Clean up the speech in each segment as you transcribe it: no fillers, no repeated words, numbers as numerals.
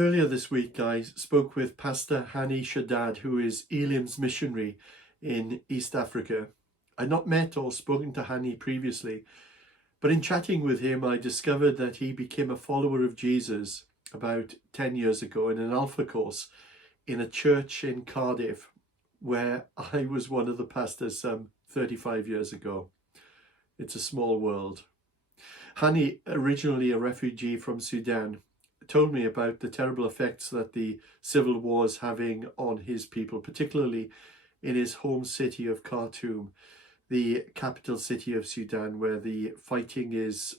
Earlier this week, I spoke with Pastor Hani Shaddad, who is Elim's missionary in East Africa. I'd not met or spoken to Hani previously, but in chatting with him, I discovered that he became a follower of Jesus about 10 years ago in an Alpha course in a church in Cardiff, where I was one of the pastors some 35 years ago. It's a small world. Hani, originally a refugee from Sudan, told me about the terrible effects that the civil war is having on his people, particularly in his home city of Khartoum, the capital city of Sudan, where the fighting is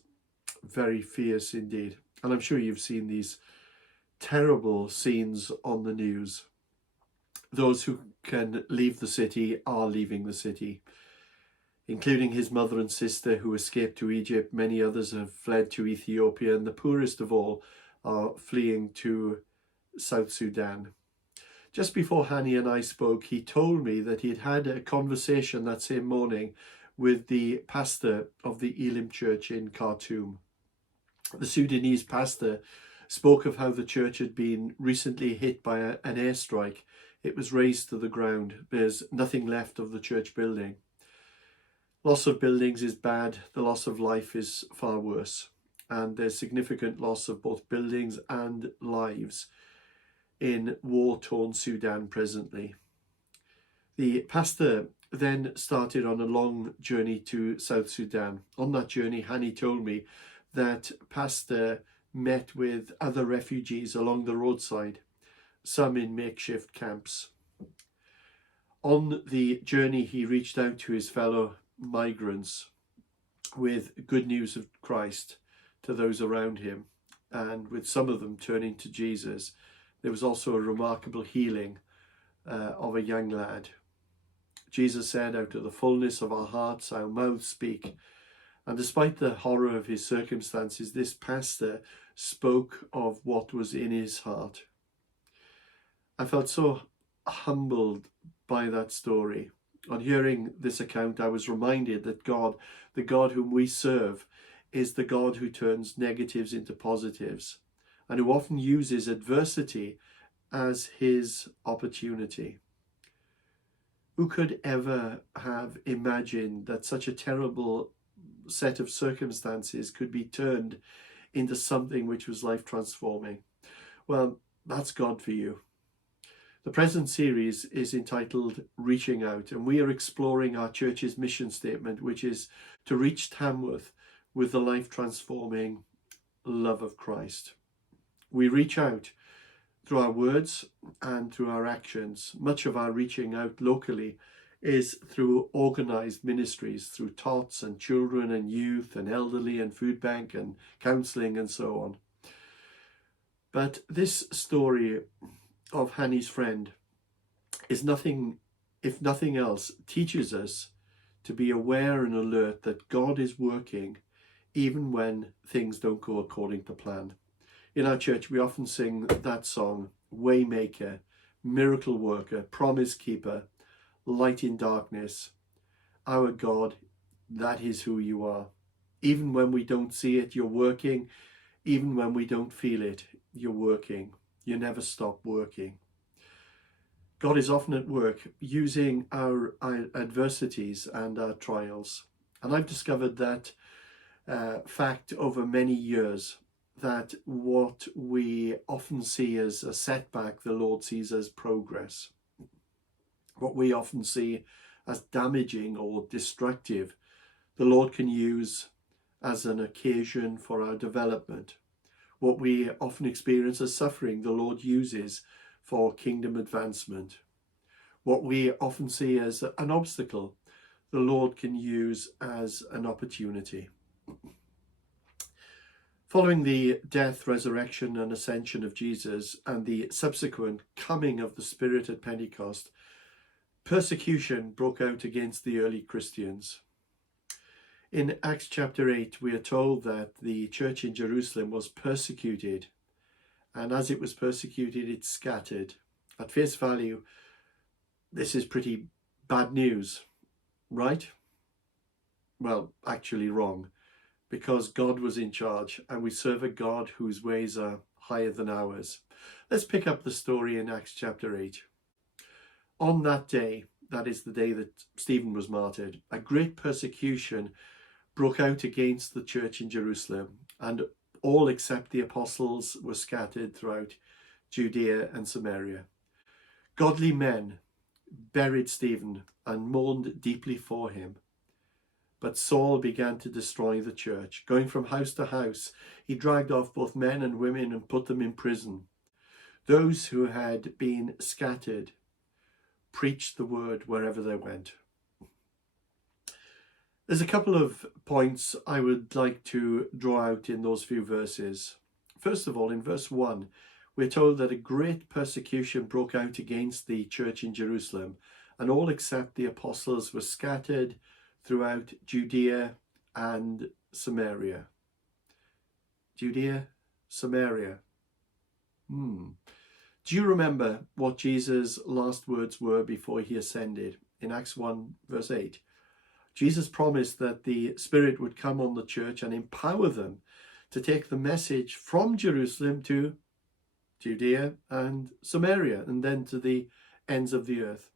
very fierce indeed. And I'm sure you've seen these terrible scenes on the news. Those who can leave the city are leaving the city, including his mother and sister who escaped to Egypt. Many others have fled to Ethiopia, and the poorest of all are fleeing to South Sudan. Just before Hani and I spoke, he told me that he'd had a conversation that same morning with the pastor of the Elim church in Khartoum. The Sudanese pastor spoke of how the church had been recently hit by an airstrike. It was razed to the ground. There's nothing left of the church building. Loss of buildings is bad. The loss of life is far worse. And there's significant loss of both buildings and lives in war-torn Sudan presently. The pastor then started on a long journey to South Sudan. On that journey, Hani told me that pastor met with other refugees along the roadside, some in makeshift camps. On the journey, he reached out to his fellow migrants with good news of Christ to those around him, and with some of them turning to Jesus. There was also a remarkable healing of a young lad. Jesus said, "Out of the fullness of our hearts our mouths speak." And despite the horror of his circumstances, this pastor spoke of what was in his heart. I felt so humbled by that story. On hearing this account, I was reminded that God, the God whom we serve, is the God who turns negatives into positives and who often uses adversity as his opportunity. Who could ever have imagined that such a terrible set of circumstances could be turned into something which was life transforming? Well, that's God for you. The present series is entitled Reaching Out, and we are exploring our church's mission statement, which is to reach Tamworth with the life-transforming love of Christ. We reach out through our words and through our actions. Much of our reaching out locally is through organised ministries, through tots and children and youth and elderly and food bank and counselling and so on. But this story of Hani's friend is nothing, if nothing else, teaches us to be aware and alert that God is working even when things don't go according to plan. In our church, we often sing that song, Waymaker, Miracle Worker, Promise Keeper, Light in Darkness. Our God, that is who you are. Even when we don't see it, you're working. Even when we don't feel it, you're working. You never stop working. God is often at work using our adversities and our trials. And I've discovered that fact over many years, that what we often see as a setback, the Lord sees as progress. What we often see as damaging or destructive, the Lord can use as an occasion for our development. What we often experience as suffering, the Lord uses for kingdom advancement. What we often see as an obstacle, the Lord can use as an opportunity. Following the death, resurrection and ascension of Jesus and the subsequent coming of the Spirit at Pentecost, persecution broke out against the early Christians. In Acts chapter 8, we are told that the church in Jerusalem was persecuted, and as it was persecuted, it scattered. At face value, this is pretty bad news, right? Well, actually wrong, because God was in charge, and we serve a God whose ways are higher than ours. Let's pick up the story in Acts chapter 8. On that day, that is the day that Stephen was martyred, a great persecution broke out against the church in Jerusalem, and all except the apostles were scattered throughout Judea and Samaria. Godly men buried Stephen and mourned deeply for him. But Saul began to destroy the church. Going from house to house, he dragged off both men and women and put them in prison. Those who had been scattered preached the word wherever they went. There's a couple of points I would like to draw out in those few verses. First of all, in verse 1, we're told that a great persecution broke out against the church in Jerusalem, and all except the apostles were scattered throughout Judea and Samaria. Judea, Samaria. Do you remember what Jesus' last words were before he ascended? In Acts 1 verse 8. Jesus promised that the Spirit would come on the church and empower them to take the message from Jerusalem to Judea and Samaria, and then to the ends of the earth.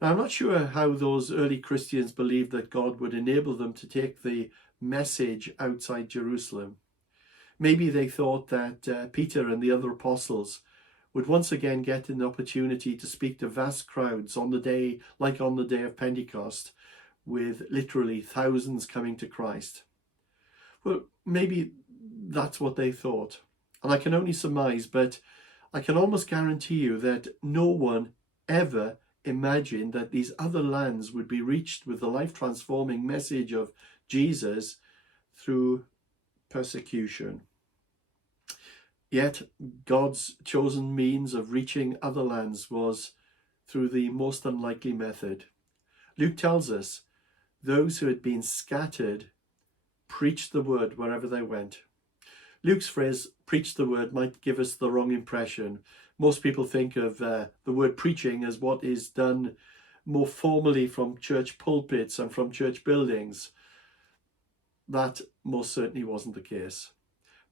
Now, I'm not sure how those early Christians believed that God would enable them to take the message outside Jerusalem. Maybe they thought that Peter and the other apostles would once again get an opportunity to speak to vast crowds on the day, like on the day of Pentecost, with literally thousands coming to Christ. Well, maybe that's what they thought. And I can only surmise, but I can almost guarantee you that no one ever imagined that these other lands would be reached with the life-transforming message of Jesus through persecution. Yet God's chosen means of reaching other lands was through the most unlikely method. Luke tells us those who had been scattered preached the word wherever they went. Luke's phrase, preach the word, might give us the wrong impression. Most people think of the word preaching as what is done more formally from church pulpits and from church buildings. That most certainly wasn't the case.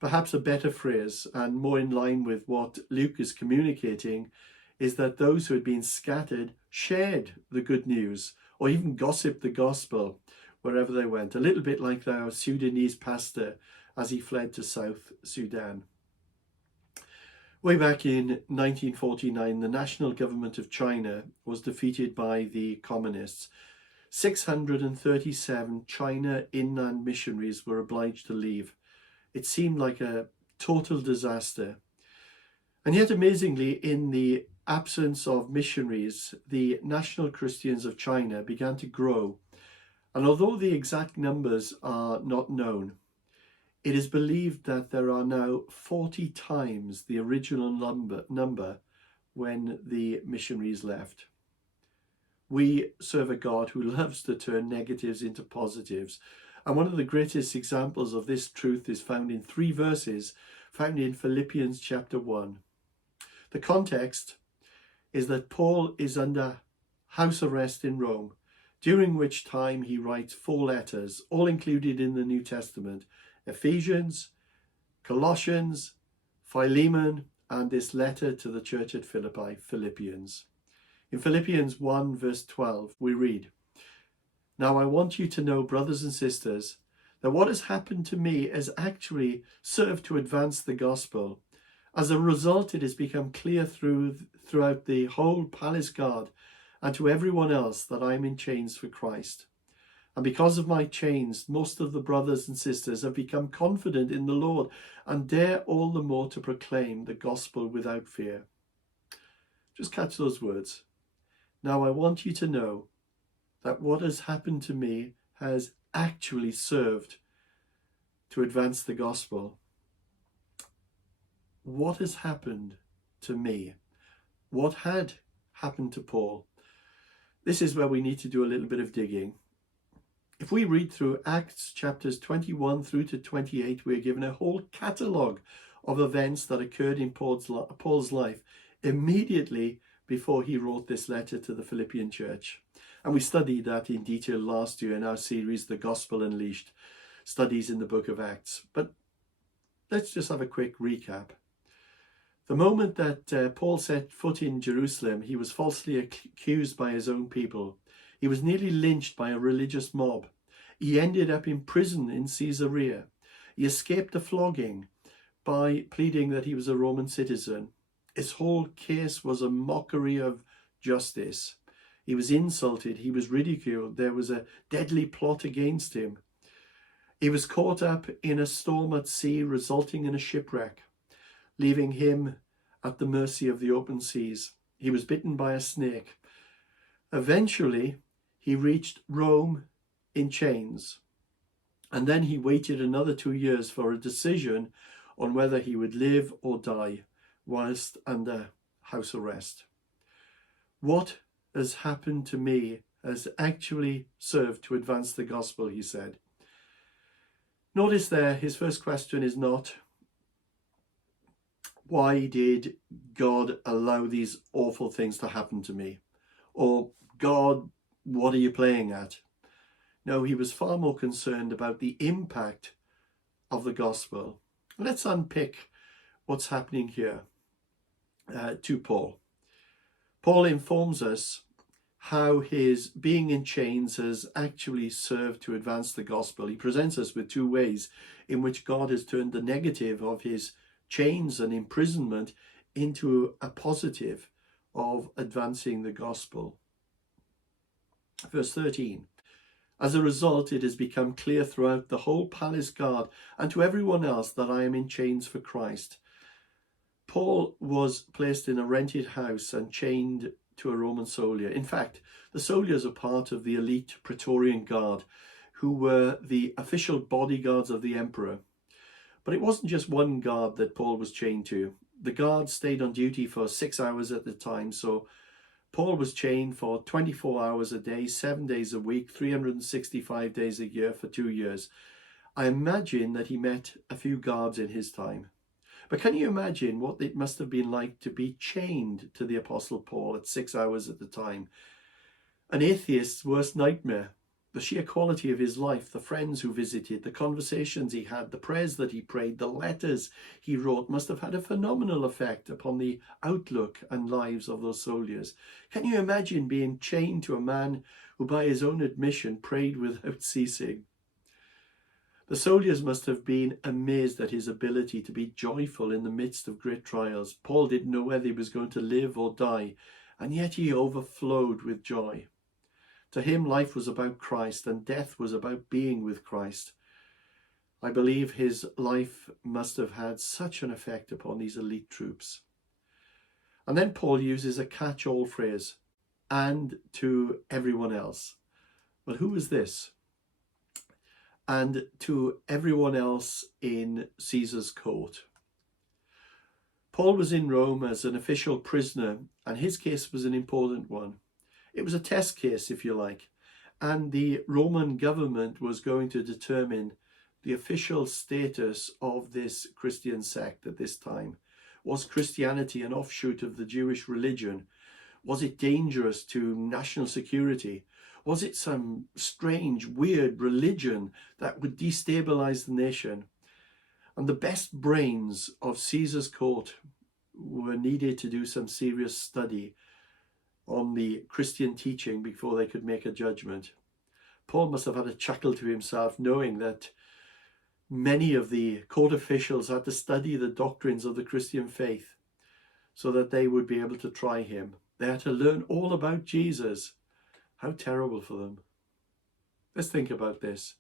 Perhaps a better phrase, and more in line with what Luke is communicating, is that those who had been scattered shared the good news, or even gossiped the gospel wherever they went. A little bit like our Sudanese pastor as he fled to South Sudan. Way back in 1949, the national government of China was defeated by the communists. 637 China inland missionaries were obliged to leave. It seemed like a total disaster. And yet, amazingly, in the absence of missionaries, the national Christians of China began to grow. And although the exact numbers are not known, it is believed that there are now 40 times the original number when the missionaries left. We serve a God who loves to turn negatives into positives. And one of the greatest examples of this truth is found in 3 verses, found in Philippians chapter 1. The context is that Paul is under house arrest in Rome, during which time he writes 4 letters, all included in the New Testament: Ephesians, Colossians, Philemon, and this letter to the church at Philippi, Philippians. In Philippians 1 verse 12, we read, "Now I want you to know, brothers and sisters, that what has happened to me has actually served to advance the gospel. As a result, it has become clear throughout the whole palace guard and to everyone else that I am in chains for Christ. And because of my chains, most of the brothers and sisters have become confident in the Lord and dare all the more to proclaim the gospel without fear." Just catch those words. Now I want you to know that what has happened to me has actually served to advance the gospel. What has happened to me? What had happened to Paul? This is where we need to do a little bit of digging. If we read through Acts chapters 21 through to 28, we're given a whole catalogue of events that occurred in Paul's life immediately before he wrote this letter to the Philippian church. And we studied that in detail last year in our series, The Gospel Unleashed, studies in the book of Acts. But let's just have a quick recap. The moment that Paul set foot in Jerusalem, he was falsely accused by his own people. He was nearly lynched by a religious mob. He ended up in prison in Caesarea. He escaped a flogging by pleading that he was a Roman citizen. His whole case was a mockery of justice. He was insulted. He was ridiculed. There was a deadly plot against him. He was caught up in a storm at sea, resulting in a shipwreck, leaving him at the mercy of the open seas. He was bitten by a snake. Eventually, he reached Rome in chains. And then he waited another 2 years for a decision on whether he would live or die whilst under house arrest. What has happened to me has actually served to advance the gospel, he said. Notice there, his first question is not, why did God allow these awful things to happen to me? Or, God, what are you playing at? No, he was far more concerned about the impact of the gospel. Let's unpick what's happening here to Paul. Paul informs us how his being in chains has actually served to advance the gospel. He presents us with two ways in which God has turned the negative of his chains and imprisonment into a positive of advancing the gospel. Verse 13. As a result, it has become clear throughout the whole palace guard and to everyone else that I am in chains for Christ. Paul was placed in a rented house and chained to a Roman soldier. In fact, the soldiers are part of the elite Praetorian Guard, who were the official bodyguards of the emperor. But it wasn't just one guard that Paul was chained to. The guard stayed on duty for 6 hours at a time, so Paul was chained for 24 hours a day, 7 days a week, 365 days a year for 2 years. I imagine that he met a few guards in his time. But can you imagine what it must have been like to be chained to the Apostle Paul at 6 hours at a time? An atheist's worst nightmare. The sheer quality of his life, the friends who visited, the conversations he had, the prayers that he prayed, the letters he wrote must have had a phenomenal effect upon the outlook and lives of those soldiers. Can you imagine being chained to a man who, by his own admission, prayed without ceasing? The soldiers must have been amazed at his ability to be joyful in the midst of great trials. Paul didn't know whether he was going to live or die, and yet he overflowed with joy. To him, life was about Christ and death was about being with Christ. I believe his life must have had such an effect upon these elite troops. And then Paul uses a catch-all phrase, and to everyone else. Well, who is this? And to everyone else in Caesar's court. Paul was in Rome as an official prisoner, and his case was an important one. It was a test case, if you like, and the Roman government was going to determine the official status of this Christian sect at this time. Was Christianity an offshoot of the Jewish religion? Was it dangerous to national security? Was it some strange, weird religion that would destabilize the nation? And the best brains of Caesar's court were needed to do some serious study on the Christian teaching before they could make a judgment. Paul must have had a chuckle to himself, knowing that many of the court officials had to study the doctrines of the Christian faith so that they would be able to try him. They had to learn all about Jesus. How terrible for them. Let's think about this.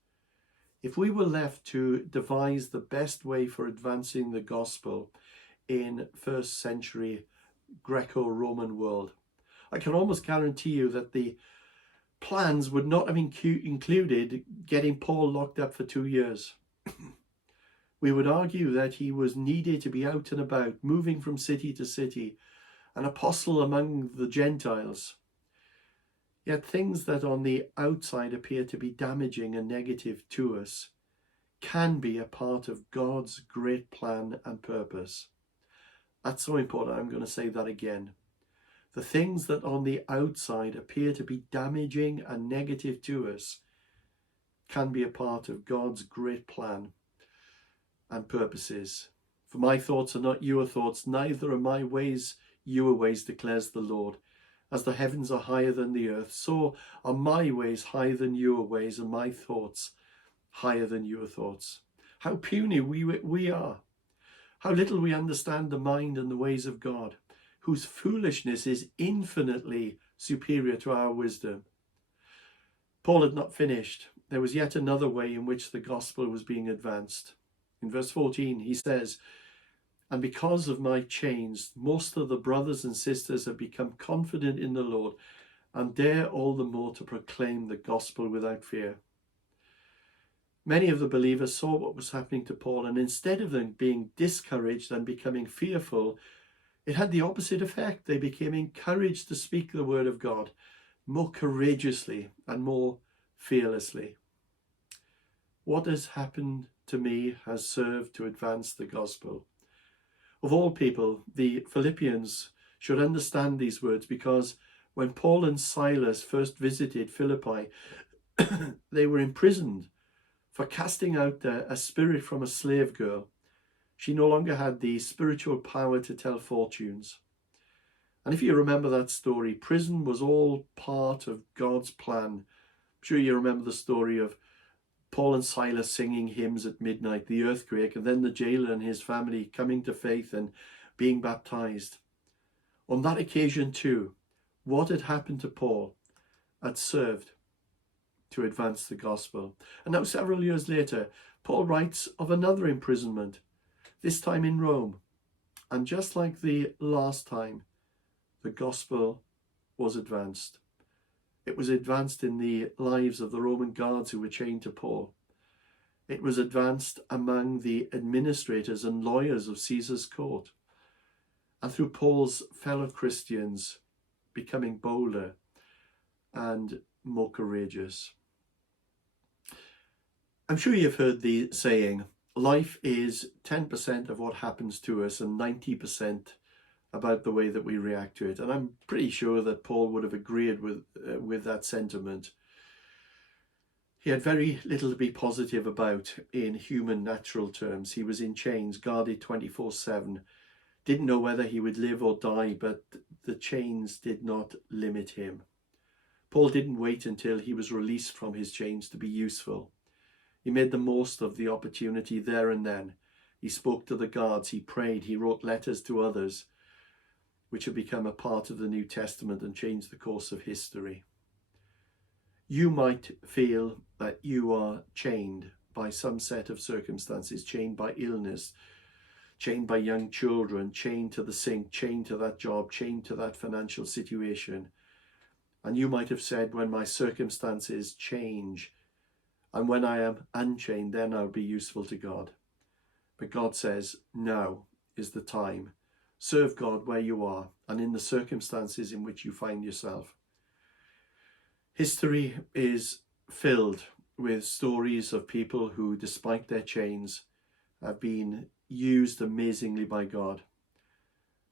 If we were left to devise the best way for advancing the gospel in first century Greco-Roman world, I can almost guarantee you that the plans would not have included getting Paul locked up for 2 years. We would argue that he was needed to be out and about, moving from city to city, an apostle among the Gentiles. Yet things that on the outside appear to be damaging and negative to us can be a part of God's great plan and purpose. That's so important. I'm going to say that again. The things that on the outside appear to be damaging and negative to us can be a part of God's great plan and purposes. For my thoughts are not your thoughts, neither are my ways your ways, declares the Lord. As the heavens are higher than the earth, so are my ways higher than your ways, and my thoughts higher than your thoughts. How puny we are. How little we understand the mind and the ways of God, whose foolishness is infinitely superior to our wisdom. Paul had not finished. There was yet another way in which the gospel was being advanced. In verse 14, he says, and because of my chains, most of the brothers and sisters have become confident in the Lord and dare all the more to proclaim the gospel without fear. Many of the believers saw what was happening to Paul, and instead of them being discouraged and becoming fearful, it had the opposite effect. They became encouraged to speak the word of God more courageously and more fearlessly. What has happened to me has served to advance the gospel. Of all people, the Philippians should understand these words, because when Paul and Silas first visited Philippi, they were imprisoned for casting out a spirit from a slave girl. She no longer had the spiritual power to tell fortunes. And if you remember that story, prison was all part of God's plan. I'm sure you remember the story of Paul and Silas singing hymns at midnight, the earthquake, and then the jailer and his family coming to faith and being baptized. On that occasion too, what had happened to Paul had served to advance the gospel. And now several years later, Paul writes of another imprisonment, this time in Rome. And just like the last time, the gospel was advanced. It was advanced in the lives of the Roman guards who were chained to Paul. It was advanced among the administrators and lawyers of Caesar's court. And through Paul's fellow Christians becoming bolder and more courageous. I'm sure you've heard the saying, life is 10% of what happens to us and 90% about the way that we react to it. And I'm pretty sure that Paul would have agreed with that sentiment. He had very little to be positive about in human natural terms. He was in chains, guarded 24/7, didn't know whether he would live or die, but the chains did not limit him. Paul didn't wait until he was released from his chains to be useful. He made the most of the opportunity there and then. He spoke to the guards, he prayed, he wrote letters to others, which have become a part of the New Testament and changed the course of history. You might feel that you are chained by some set of circumstances, chained by illness, chained by young children, chained to the sink, chained to that job, chained to that financial situation. And you might have said, when my circumstances change and when I am unchained, then I'll be useful to God. But God says, now is the time. Serve God where you are and in the circumstances in which you find yourself. History is filled with stories of people who, despite their chains, have been used amazingly by God.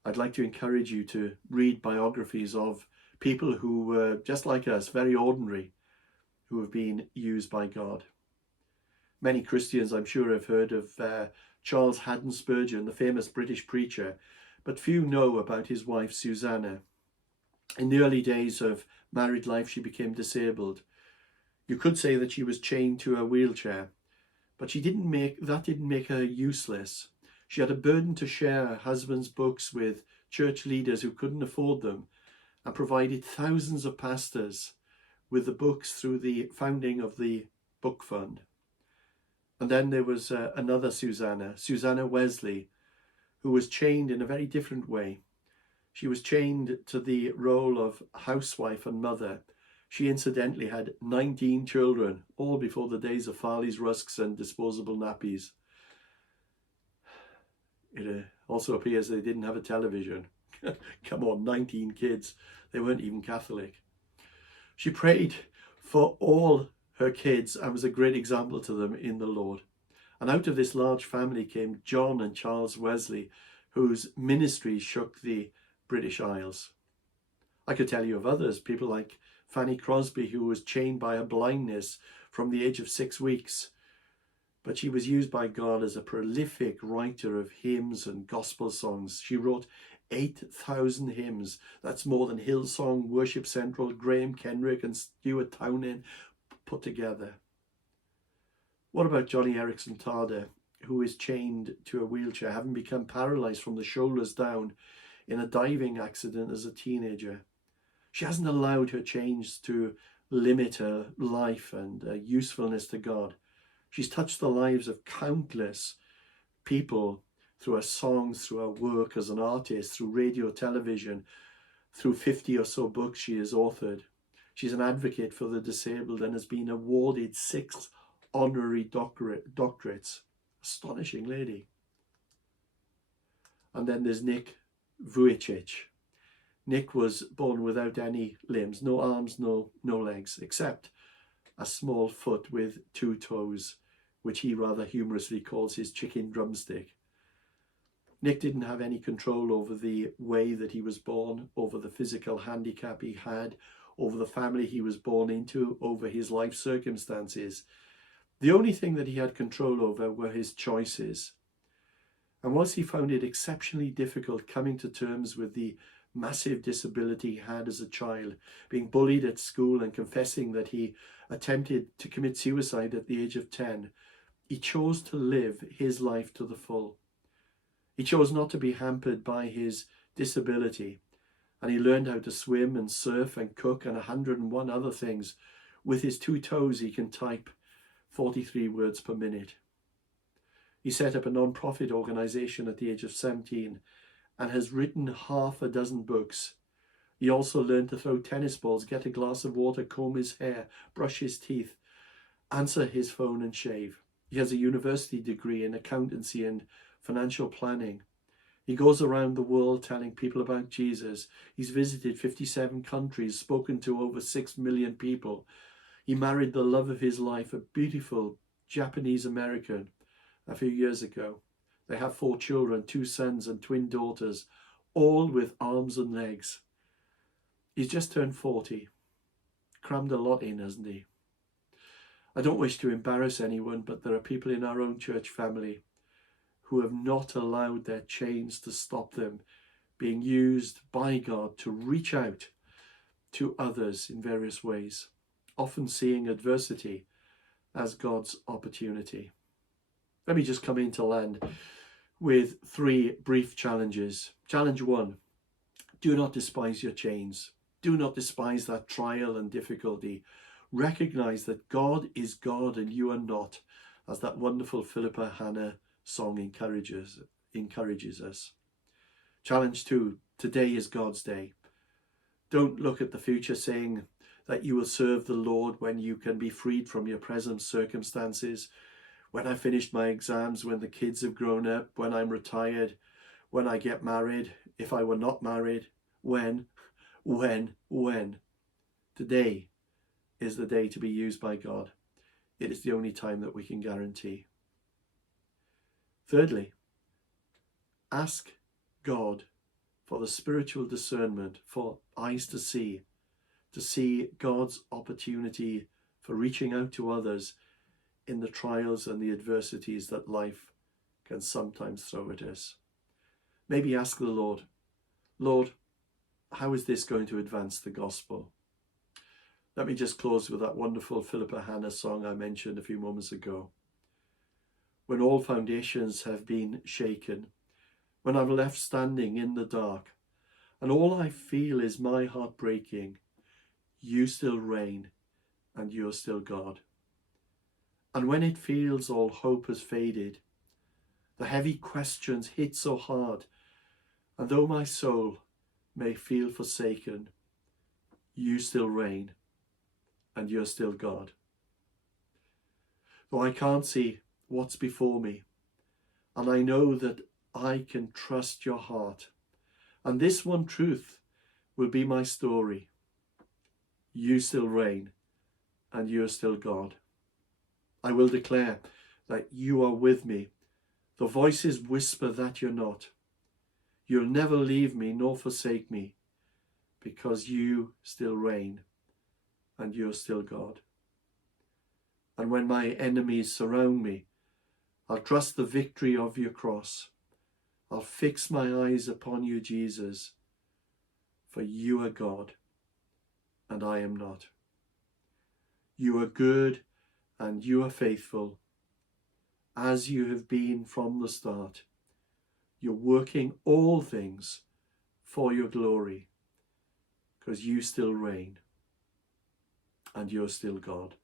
I'd like to encourage you to read biographies of people who were just like us, very ordinary, who have been used by God. Many Christians, I'm sure, have heard of Charles Haddon Spurgeon, the famous British preacher, but few know about his wife Susanna. In the early days of married life, she became disabled. You could say that she was chained to a wheelchair, but that didn't make her useless. She had a burden to share her husband's books with church leaders who couldn't afford them, and provided thousands of pastors with the books through the founding of the Book Fund. And then there was another Susanna Wesley, who was chained in a very different way. She was chained to the role of housewife and mother. She incidentally had 19 children, all before the days of Farley's rusks and disposable nappies. It also appears they didn't have a television. Come on, 19 kids. They weren't even Catholic. She prayed for all her kids and was a great example to them in the Lord. And out of this large family came John and Charles Wesley, whose ministry shook the British Isles. I could tell you of others, people like Fanny Crosby, who was chained by her blindness from the age of 6 weeks. but she was used by God as a prolific writer of hymns and gospel songs. She wrote 8,000 hymns. That's more than Hillsong, Worship Central, Graham Kenrick and Stuart Townend put together. What about Johnny Erickson Tada, who is chained to a wheelchair, having become paralyzed from the shoulders down in a diving accident as a teenager? She hasn't allowed her chains to limit her life and usefulness to God. She's touched the lives of countless people through her songs, through her work as an artist, through radio, television, through 50 or so books she has authored. She's an advocate for the disabled and has been awarded 6 honorary doctorates. Astonishing lady. And then there's Nick Vujicic. Nick was born without any limbs, no arms, no legs, except a small foot with 2 toes, which he rather humorously calls his chicken drumstick. Nick didn't have any control over the way that he was born, over the physical handicap he had, over the family he was born into, over his life circumstances. The only thing that he had control over were his choices. And whilst he found it exceptionally difficult coming to terms with the massive disability he had as a child, being bullied at school and confessing that he attempted to commit suicide at the age of 10, he chose to live his life to the full. He chose not to be hampered by his disability, and he learned how to swim and surf and cook and 101 other things. With his 2 toes he can type 43 words per minute. He set up a non-profit organization at the age of 17 and has written 6 books. He also learned to throw tennis balls, get a glass of water, comb his hair, brush his teeth, answer his phone and shave. He has a university degree in accountancy and financial planning. He goes around the world telling people about Jesus. He's visited 57 countries, spoken to over 6 million people. He married the love of his life, a beautiful Japanese American, a few years ago. They have 4 children, 2 sons and twin daughters, all with arms and legs. He's just turned 40. Crammed a lot in, hasn't he? I don't wish to embarrass anyone, but there are people in our own church family who have not allowed their chains to stop them being used by God to reach out to others in various ways, often seeing adversity as God's opportunity. Let me just come in to land with 3 brief challenges. Challenge 1, do not despise your chains. Do not despise that trial and difficulty. Recognize that God is God and you are not, as that wonderful Philippa Hanna song encourages us. Challenge 2, today is God's day. Don't look at the future saying that you will serve the Lord when you can be freed from your present circumstances, when I finished my exams, when the kids have grown up, when I'm retired, when I get married, if I were not married, when. Today is the day to be used by God. It is the only time that we can guarantee. Thirdly, ask God for the spiritual discernment, for eyes to see God's opportunity for reaching out to others in the trials and the adversities that life can sometimes throw at us. Maybe ask the Lord, Lord, how is this going to advance the gospel? Let me just close with that wonderful Philippa Hanna song I mentioned a few moments ago. When all foundations have been shaken, when I'm left standing in the dark, and all I feel is my heart breaking, you still reign, and you're still God. And when it feels all hope has faded, the heavy questions hit so hard, and though my soul may feel forsaken, you still reign, and you're still God. Though I can't see what's before me, and I know that I can trust your heart, and this one truth will be my story. You still reign, and you're still God. I will declare that you are with me. The voices whisper that you're not. You'll never leave me nor forsake me, because you still reign, and you're still God. And when my enemies surround me, I'll trust the victory of your cross. I'll fix my eyes upon you, Jesus, for you are God and I am not. You are good and you are faithful, as you have been from the start. You're working all things for your glory, because you still reign and you're still God.